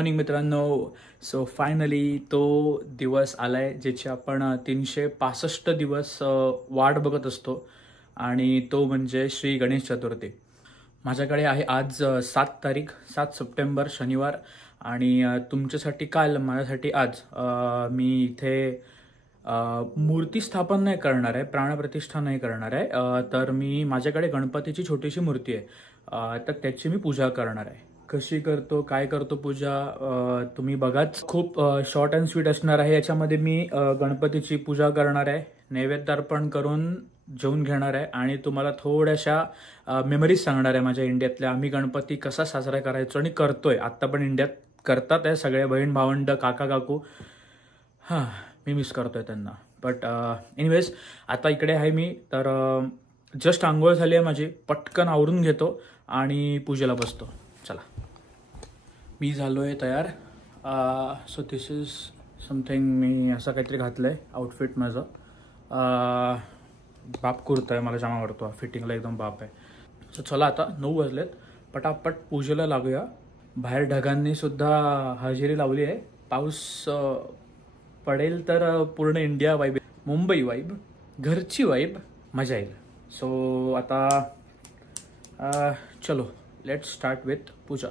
Morning मित्रांनो. So finally तो दिवस आलाय ज्याची आपण 365 दिवस वाट बघत असतो आणि तो म्हणजे श्री गणेश चतुर्थी. माझ्याकडे आहे आज 7 सप्टेंबर शनिवार आणि तुमच्यासाठी काल माझ्यासाठी आज मी इथे मूर्ती स्थापन नाही करणार आहे, प्राणप्रतिष्ठा नाही करणार आहे. तर मी माझ्याकडे गणपतीची छोटीशी मूर्ती आहे, तर त्याची मी पूजा करणार आहे. कशी करतो, काय करतो पूजा तुम्ही बघाच. खूप शॉर्ट अँड स्वीट असणार आहे. याच्यामध्ये मी गणपतीची पूजा करणार आहे, नैवेद्य अर्पण करून जेवून घेणार आहे आणि तुम्हाला थोड्याशा मेमरीज सांगणार आहे माझ्या इंडियातल्या. आम्ही गणपती कसा साजरा करायचो आणि करतोय, आत्ता पण इंडियात करतात आहे सगळे बहीण भावंड, काका काकू. हां, मी मिस करतोय त्यांना. बट एनिवेज आता इकडे आहे मी. तर जस्ट आंघोळ झाली आहे माझी, पटकन आवरून घेतो आणि पूजेला बसतो. चला, मी झालो आहे तयार. So this is something. मी असं काहीतरी घातलं आहे आउटफिट माझं. बाप कुर्ता आहे, मला जाम आवडतो, फिटिंगला एकदम बाप आहे. सो चला, आता 9 वाजलेत, पटापट पूजेला लागूया. बाहेर ढगांनी सुद्धा हजेरी लावली आहे. पाऊस पडेल तर पूर्ण इंडिया वाईब, मुंबई वाईब, घरची वाईब, मजा येईल. सो आता चलो, लेट्स स्टार्ट विथ पूजा.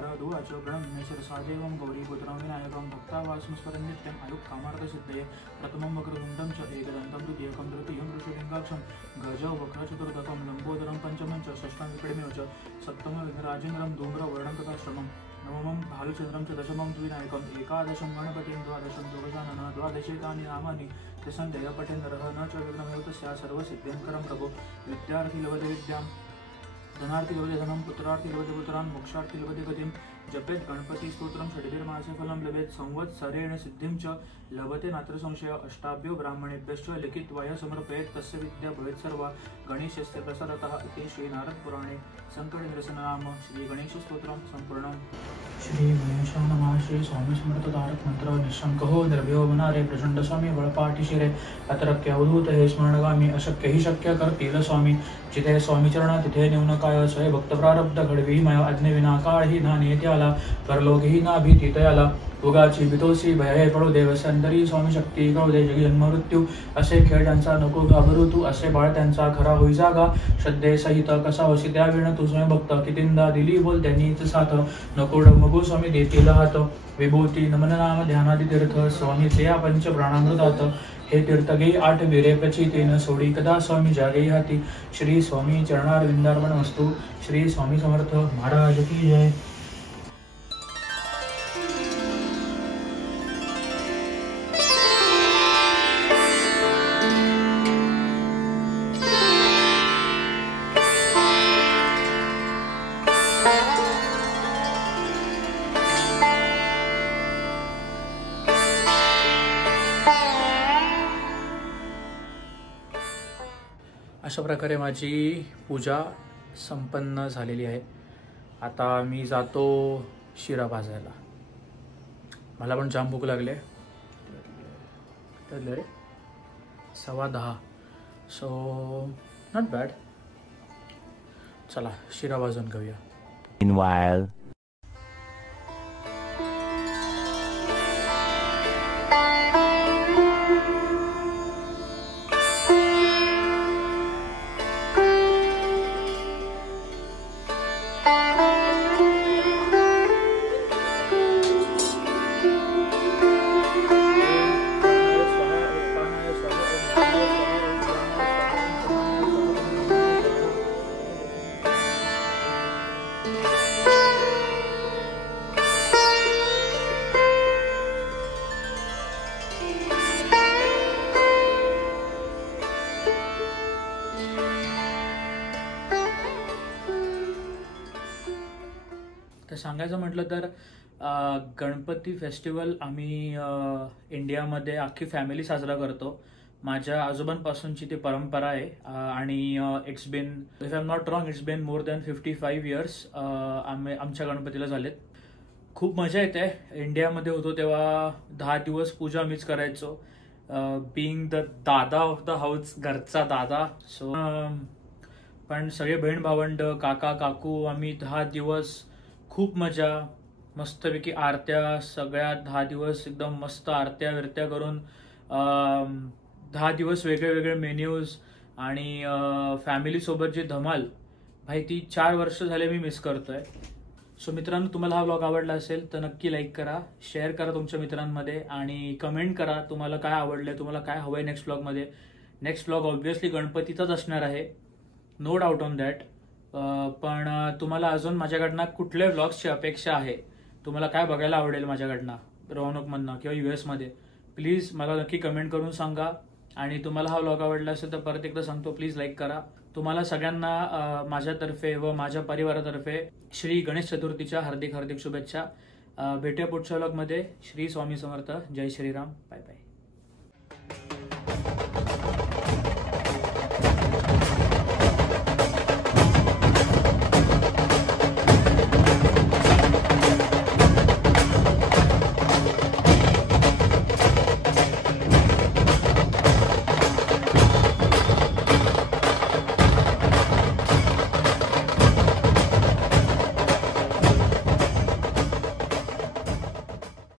नारदुवाच प्रणम्य शिरसादेवं गौरीपुत्रं विनायकं भक्तावासं नित्यम् आयुक्कामार्थसिद्धये प्रथमं वक्रतुण्डं च एकदन्तं द्वितीयकं तृतीयं ऋषिलिङ्गाक्षं गजं वक्रचतुर्दकं लम्बोदरं पञ्चमं च षष्ठं विक्रमेव च सप्तमं विघ्नराजेन्द्रं धूम्रवर्णं तथाश्रमं नवमं भालचन्द्रं च दशमं द्विनायकम् एकादशं गणपतिं द्वादशं दुर्गजाननं द्वादशेतानि नामानि त्रिसन्ध्यय पठेन्द्रः न च विघ्नमेव तस्या सर्वसिद्ध्यङ्करं प्रभो विद्यार्थी लभते विद्यां धनार्थी लभते धनं पुत्रार्थी लभते पुत्रान् मोक्षार्थी लभते गतिं जपेत गणपति स्तोत्रं षड्भिर्मासे फलं लभेत संवत्सरेण सिद्धिं च लभते नात्र संशय अष्टाभ्यो ब्राह्मणेभ्यश्च लिखित्वा समर्पयेत् तस्य विद्या भवेत् सर्वा गणेशस्य प्रसादतः इति श्रीनारदपुराणे संकटनिरसननाम श्रीगणेशस्तोत्रं सम्पूर्णम्। श्री गणेशाय नमः। श्री स्वामी समर्थ तारक मंत्र निशंक हो निर्भयो वनारे प्रचंड स्वामी बळपाठी शिरे अतरक्य अवधूत हे स्मरणगामी अशक्य ही शक्य करतील स्वामी जिथे स्वामी चरणा तिथे नेऊन काय स्वय भक्त प्रारब्ध घडवी मय अज्ञे विना काळ ही ना नेते आला परलोक ही ना भीती तयाला उगाची बितोसी भय पडू देव संदरी स्वामी शक्ती कळू दे जगी जन्म मृत्यू असे खेळ त्यांचा नको घाबरू तू असे बाळ त्यांचा खरा होई जागा श्रद्धे सहित कसा होशी त्या विण तू स्वयं भक्त कितींदा दिली बोल त्यांनीच साथ नको डमगू स्वामी देतील हात विभूती नमन नाम ध्यानादि तीर्थ स्वामी ते पंच प्राणामृतात हे तीर्थ घे आठ विरे प्रचितेन सोडी कदा स्वामी जागे हाती श्री स्वामी चरणारविंदार्पण वस्तू श्री स्वामी समर्थ महाराज की जय। अशा प्रकारे माझी पूजा संपन्न झालेली आहे। आता मी जातो शिरा भाजायला। मला पण जाम भूक लागले। 10:15 सो नॉट बॅड। चला शिरा भाजून घेऊया। Meanwhile तर सांगायचं म्हटलं तर गणपती फेस्टिवल आम्ही इंडियामध्ये अख्खी फॅमिली साजरा करतो। माझ्या आजोबांपासूनची ती परंपरा आहे आणि it's been if I am not wrong it's been more than 55 years आमच्या गणपतीला झालेत। खूप मजा येते। इंडियामध्ये होतो तेव्हा 10 दिवस पूजा मीच करायचो, बीइंग द दादा ऑफ द हाऊस, घरचा दादा। सो पण सगळे बहीण भावंड काका काकू आम्ही 10 दिवस खूप मजा, मस्तपैकी आरत्या सगळ्या 10 दिवस एकदम मस्त आरत्या विरत्या करून 10 दिवस वेगळे वेगळे मेन्यूज आणि फॅमिली सोबत जी धमाल भाई ती 4 वर्ष झाले मी मिस करतोय। सो मित्रांनो, तुम्हाला हा व्लॉग आवडला असेल तर नक्की लाईक करा, शेअर करा तुमच्या मित्रांमध्ये आणि कमेंट करा तुम्हाला काय आवडलंय, तुम्हाला काय हवंय नेक्स्ट व्लॉगमध्ये। नेक्स्ट व्लॉग ऑब्व्हियसली गणपतीचाच असणार आहे, नो डाऊट ऑन दॅट। पण तुम्हाला अजून माझ्याकडनं कुठल्या व्लॉग्सची अपेक्षा आहे, तुम्हाला काय बघायला आवडेल माझ्याकडनं रोहनकमधनं किंवा US मध्ये, प्लीज मला नक्की कमेंट करून सांगा। आणि तुम्हाला हा व्लॉग आवडला असेल तर परत एकदा सांगतो, प्लीज लाईक करा। तुम्हाला सगळ्यांना माझ्यातर्फे व माझ्या परिवारातर्फे श्री गणेश चतुर्थीच्या हार्दिक हार्दिक शुभेच्छा। भेटूया पुढच्या व्लॉगमध्ये। श्री स्वामी समर्थ, जय श्रीराम, बाय बाय।